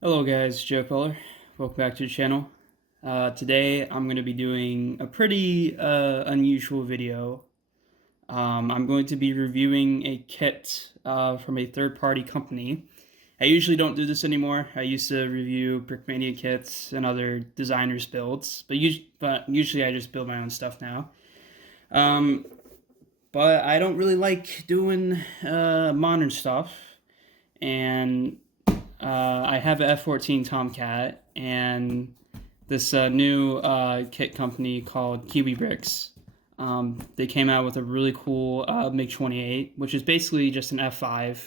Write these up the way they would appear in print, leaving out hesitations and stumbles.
Hello guys, Joe Feller. Welcome back to the channel. Today I'm going to be doing a pretty unusual video. I'm going to be reviewing a kit from a third-party company. I usually don't do this anymore. I used to review Brickmania kits and other designers' builds, but usually I just build my own stuff now. But I don't really like doing modern stuff, and I have an F-14 Tomcat, and this new kit company called KiwiBricks. They came out with a really cool MiG-28, which is basically just an F-5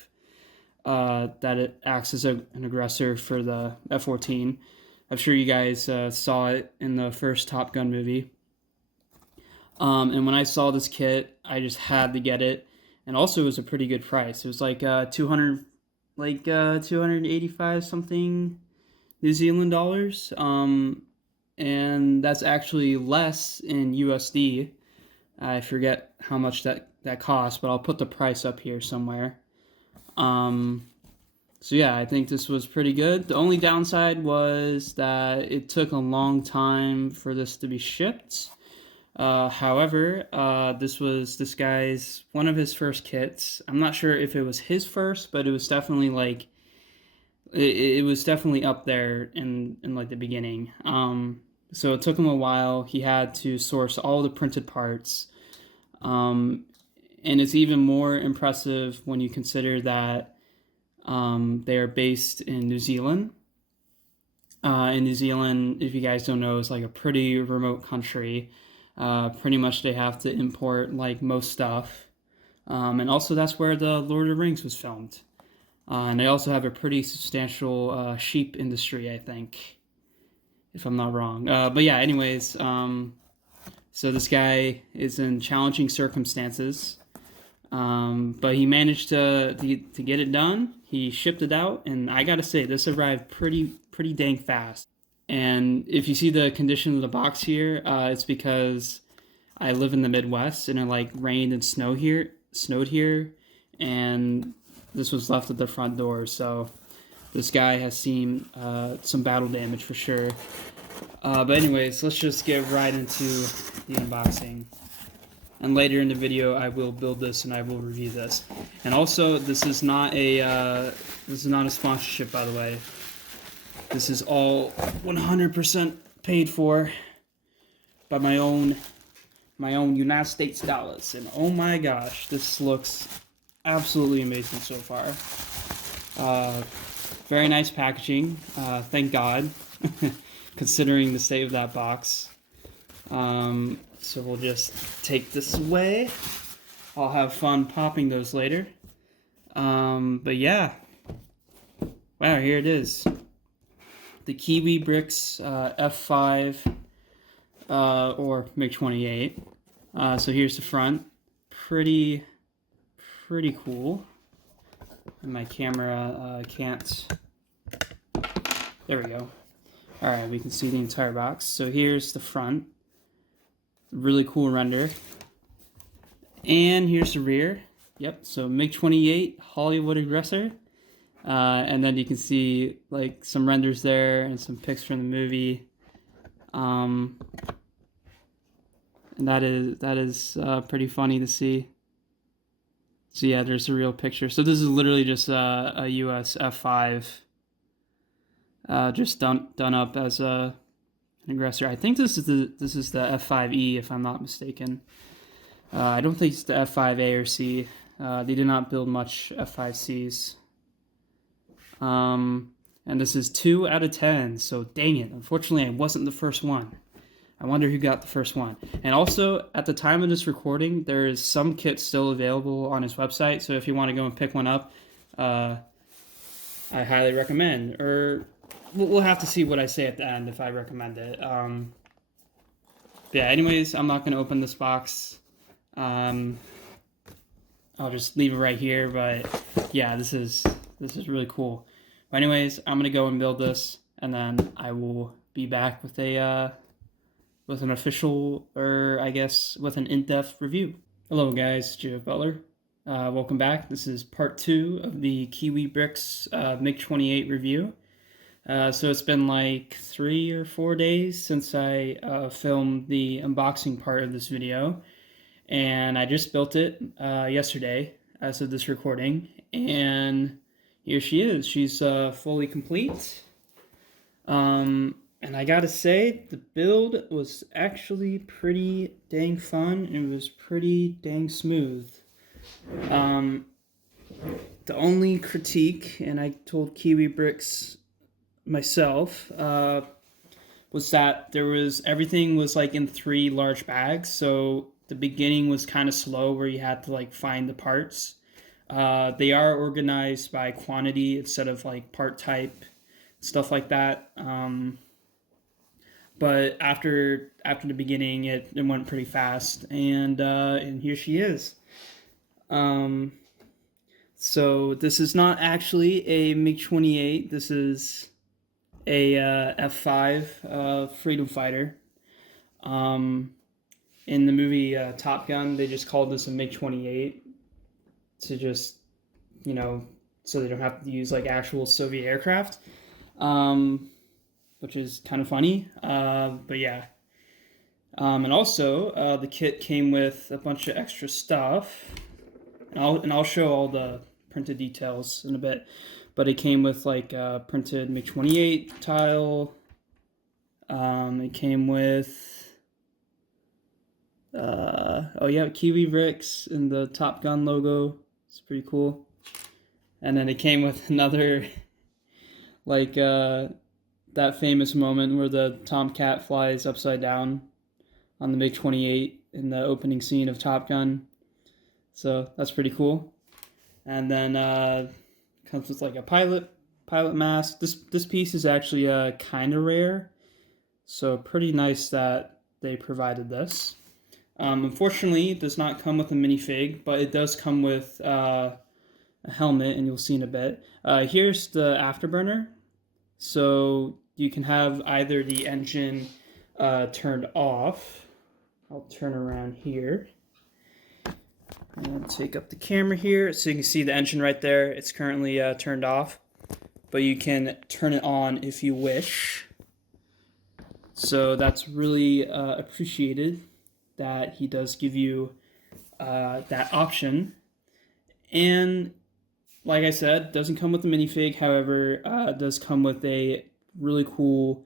that it acts as an aggressor for the F-14. I'm sure you guys saw it in the first Top Gun movie. And when I saw this kit, I just had to get it, and also it was a pretty good price. It was like 285 something New Zealand dollars. And that's actually less in USD. I forget how much that costs, but I'll put the price up here somewhere. So yeah, I think this was pretty good. The only downside was that it took a long time for this to be shipped. However, this was this guy's one of his first kits. I'm not sure if it was his first, but it was definitely like it was definitely up there in like the beginning. So it took him a while. He had to source all the printed parts. And it's even more impressive when you consider that they are based in New Zealand. In New Zealand, if you guys don't know, is like a pretty remote country. Pretty much they have to import like most stuff. And also that's where the Lord of the Rings was filmed. And they also have a pretty substantial sheep industry, I think, if I'm not wrong. But yeah, anyways, so this guy is in challenging circumstances, but he managed to get it done. He shipped it out, and I gotta say, this arrived pretty dang fast. And if you see the condition of the box here, it's because I live in the Midwest, and it like rained and snowed here, and this was left at the front door. So this guy has seen some battle damage for sure. But anyways, let's just get right into the unboxing. And later in the video, I will build this and I will review this. And also, this is not a sponsorship, by the way. This is all 100% paid for by my own United States dollars. And oh my gosh, this looks absolutely amazing so far. Very nice packaging. Thank God, considering the state of that box. So we'll just take this away. I'll have fun popping those later. But yeah. Wow, here it is. The KiwiBricks F5 or MiG-28. So here's the front. Pretty cool. And my camera can't. There we go. All right, we can see the entire box. So here's the front. Really cool render. And here's the rear. Yep. So MiG-28 Hollywood Aggressor. And then you can see like some renders there and some pics from the movie. And that is pretty funny to see. So yeah, there's a real picture. So this is literally just a US F5, just done up as an aggressor. I think this is the F5E, if I'm not mistaken. I don't think it's the F5A or C. They did not build much F5Cs. And this is 2 out of 10. So dang it! Unfortunately, I wasn't the first one. I wonder who got the first one. And also, at the time of this recording, there is some kits still available on his website. So if you want to go and pick one up, I highly recommend. Or we'll have to see what I say at the end if I recommend it. Yeah. Anyways, I'm not going to open this box. I'll just leave it right here. But yeah, this is really cool. But anyways, I'm going to go and build this, and then I will be back with with an official, or I guess with an in-depth review. Hello guys, Joe Butler. Welcome back. This is part 2 of the KiwiBricks MiG-28 review. So it's been like 3 or 4 days since I filmed the unboxing part of this video, and I just built it yesterday as of this recording, and here she is. She's fully complete. And I gotta say, the build was actually pretty dang fun, and it was pretty dang smooth. Um, the only critique, and I told KiwiBricks myself, was that everything was like in 3 large bags, so the beginning was kind of slow where you had to like find the parts. They are organized by quantity instead of like part type, stuff like that. But after the beginning, it went pretty fast, and here she is. So this is not actually a MiG-28. This is a F5 freedom fighter. In the movie Top Gun, they just called this a MiG-28 to just, so they don't have to use like actual Soviet aircraft, which is kind of funny. But yeah. And also, the kit came with a bunch of extra stuff, and I'll show all the printed details in a bit. But it came with like a printed MiG-28 tile. It came with KiwiBricks and the Top Gun logo. It's pretty cool. And then it came with another like that famous moment where the Tomcat flies upside down on the MiG-28 in the opening scene of Top Gun. So that's pretty cool. And then comes with like a pilot mask. This piece is actually kind of rare, so pretty nice that they provided this. Unfortunately, it does not come with a minifig, but it does come with a helmet, and you'll see in a bit. Here's the afterburner. So you can have either the engine turned off. I'll turn around here and take up the camera here so you can see the engine right there. It's currently turned off, but you can turn it on if you wish. So that's really appreciated that he does give you that option. And like I said, doesn't come with a minifig. However, it does come with a really cool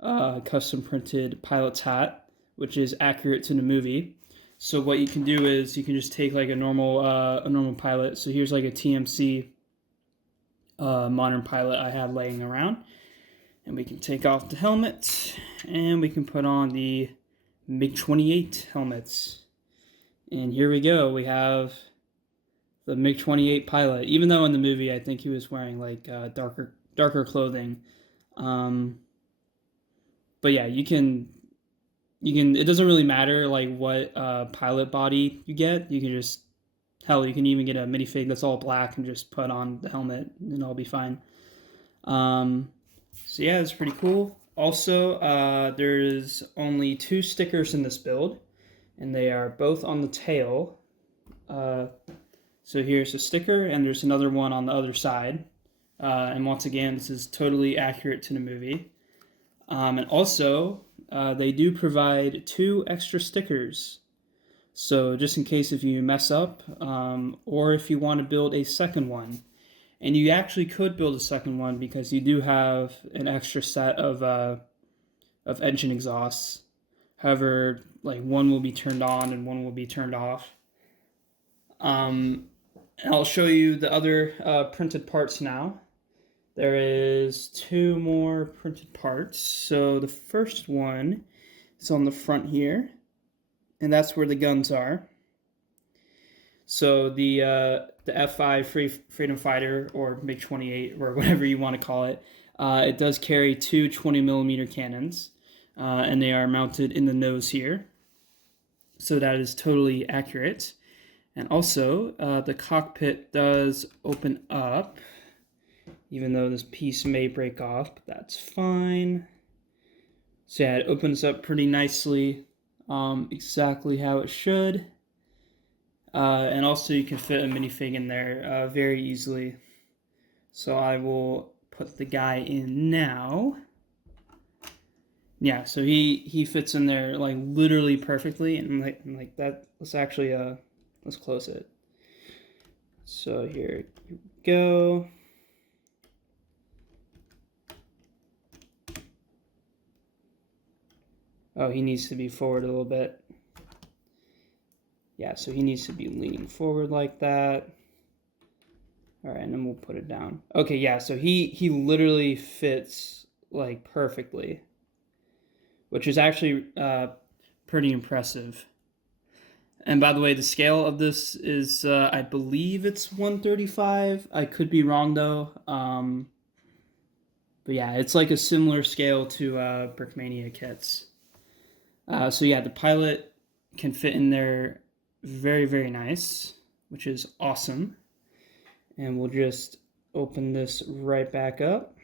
custom printed pilot's hat, which is accurate to the movie. So what you can do is you can just take like a normal pilot. So here's like a TMC modern pilot I have laying around, and we can take off the helmet, and we can put on the MiG-28 helmets. And here we go. We have the MiG-28 pilot. Even though in the movie I think he was wearing like darker clothing, but yeah, you can. It doesn't really matter like what pilot body you get. You can just, hell, you can even get a minifig that's all black and just put on the helmet and it'll be fine. So yeah, it's pretty cool. Also, there's only 2 stickers in this build, and they are both on the tail. So here's a sticker, and there's another one on the other side. And once again, this is totally accurate to the movie. And also, they do provide 2 extra stickers. So just in case if you mess up, or if you want to build a second one. And you actually could build a second one because you do have an extra set of engine exhausts. However, like one will be turned on and one will be turned off. And I'll show you the other printed parts now. There is 2 more printed parts. So the first one is on the front here, and that's where the guns are. So the F5 Freedom Fighter, or MiG-28, or whatever you want to call it, it does carry 2 20mm cannons, and they are mounted in the nose here. So that is totally accurate. And also, the cockpit does open up, even though this piece may break off, but that's fine. So yeah, it opens up pretty nicely, exactly how it should. And also you can fit a minifig in there very easily. So I will put the guy in now. Yeah, so he fits in there like literally perfectly, and like that. Let's actually let's close it. So here you go. Oh, he needs to be forward a little bit. Yeah, so he needs to be leaning forward like that. All right, and then we'll put it down. Okay, yeah, so he literally fits like perfectly, which is actually pretty impressive. And by the way, the scale of this is, I believe it's 135. I could be wrong though. But yeah, it's like a similar scale to Brickmania kits. So yeah, the pilot can fit in there very, very nice, which is awesome. And we'll just open this right back up.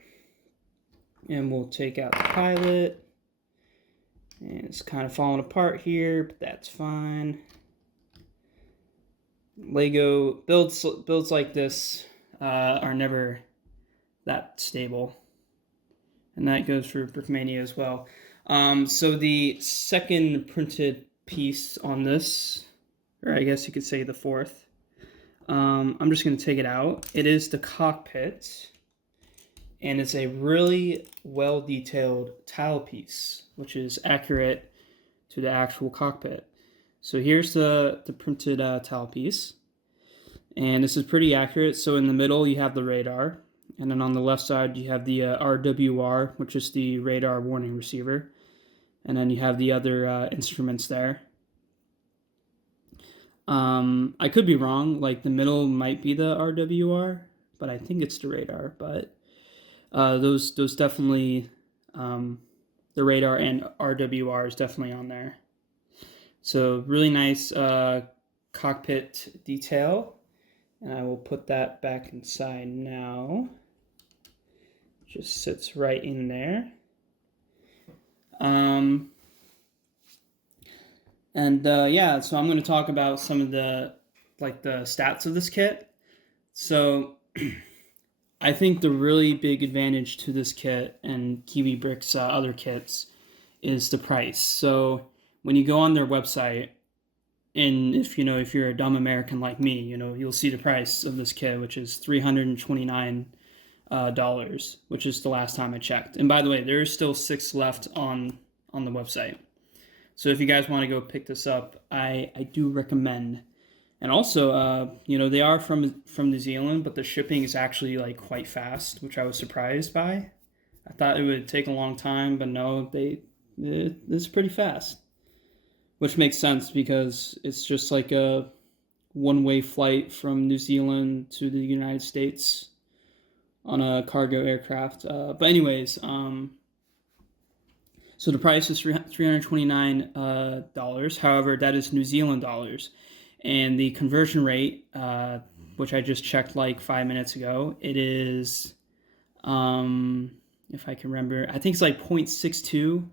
And we'll take out the pilot. And it's kind of falling apart here, but that's fine. Lego builds like this are never that stable. And that goes for Brickmania as well. So the second printed piece on this, or I guess you could say the fourth, I'm just going to take it out. It is the cockpit, and it's a really well-detailed tile piece, which is accurate to the actual cockpit. So here's the printed tile piece, and this is pretty accurate. So in the middle you have the radar, and then on the left side you have the RWR, which is the radar warning receiver, and then you have the other instruments there. I could be wrong, like the middle might be the RWR, but I think it's the radar. But those definitely, the radar and RWR is definitely on there. So really nice cockpit detail, and I will put that back inside now. Just sits right in there. Yeah, so I'm going to talk about some of the stats of this kit. So I think the really big advantage to this kit and KiwiBricks other kits is the price. So when you go on their website, and if you're a dumb American like me, you'll see the price of this kit, which is $329, which is the last time I checked. And by the way, there's still 6 left on the website. So if you guys want to go pick this up, I do recommend. And also, they are from New Zealand, but the shipping is actually like quite fast, which I was surprised by. I thought it would take a long time, but no, it's pretty fast, which makes sense because it's just like a one-way flight from New Zealand to the United States on a cargo aircraft. But anyways, so the price is $329. However, that is New Zealand dollars. And the conversion rate, which I just checked like 5 minutes ago, it is, if I can remember, I think it's like 0.62.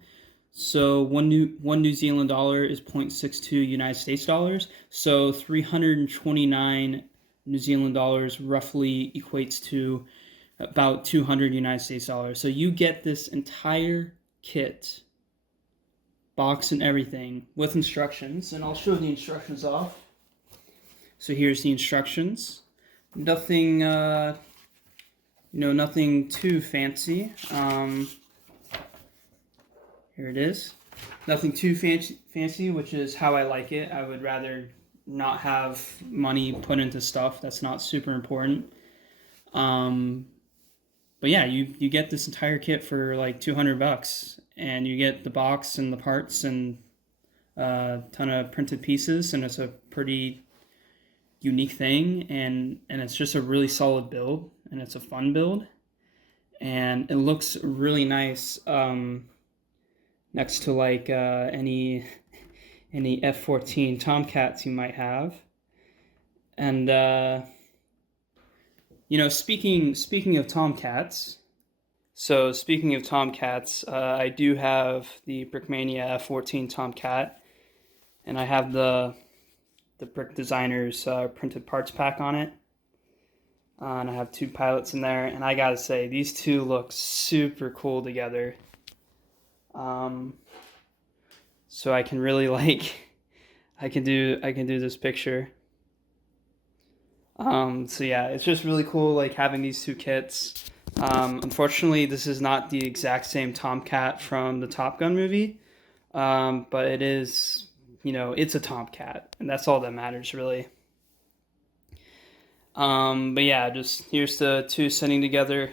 So one New Zealand dollar is 0.62 United States dollars. So 329 New Zealand dollars roughly equates to about 200 United States dollars. So you get this entire kit, box and everything, with instructions, and I'll show the instructions off. So here's the instructions. Nothing, nothing too fancy. Here it is. Nothing too fancy, which is how I like it. I would rather not have money put into stuff that's not super important. But yeah, you get this entire kit for like $200, and you get the box and the parts and a ton of printed pieces, and it's a pretty unique thing, and it's just a really solid build, and it's a fun build, and it looks really nice next to like any F-14 Tomcats you might have. And speaking of Tomcats, I do have the Brickmania F-14 Tomcat, and I have the Brick Designers printed parts pack on it. And I have 2 pilots in there, and I gotta say, these two look super cool together. So I can really like, I can do this picture. So yeah, it's just really cool like having these 2 kits. Unfortunately, this is not the exact same Tomcat from the Top Gun movie, but it is, you know, it's a Tomcat, and that's all that matters really. But yeah, just here's the 2 sitting together.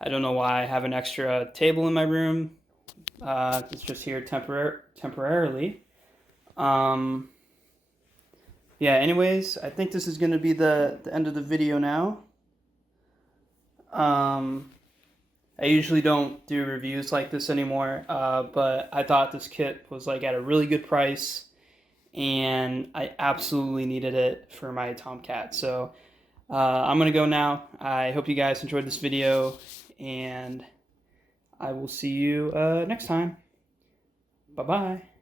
I don't know why I have an extra table in my room. It's just here temporarily. Yeah, anyways, I think this is going to be the end of the video now. I usually don't do reviews like this anymore, but I thought this kit was like at a really good price, and I absolutely needed it for my Tomcat. So I'm going to go now. I hope you guys enjoyed this video, and I will see you next time. Bye-bye.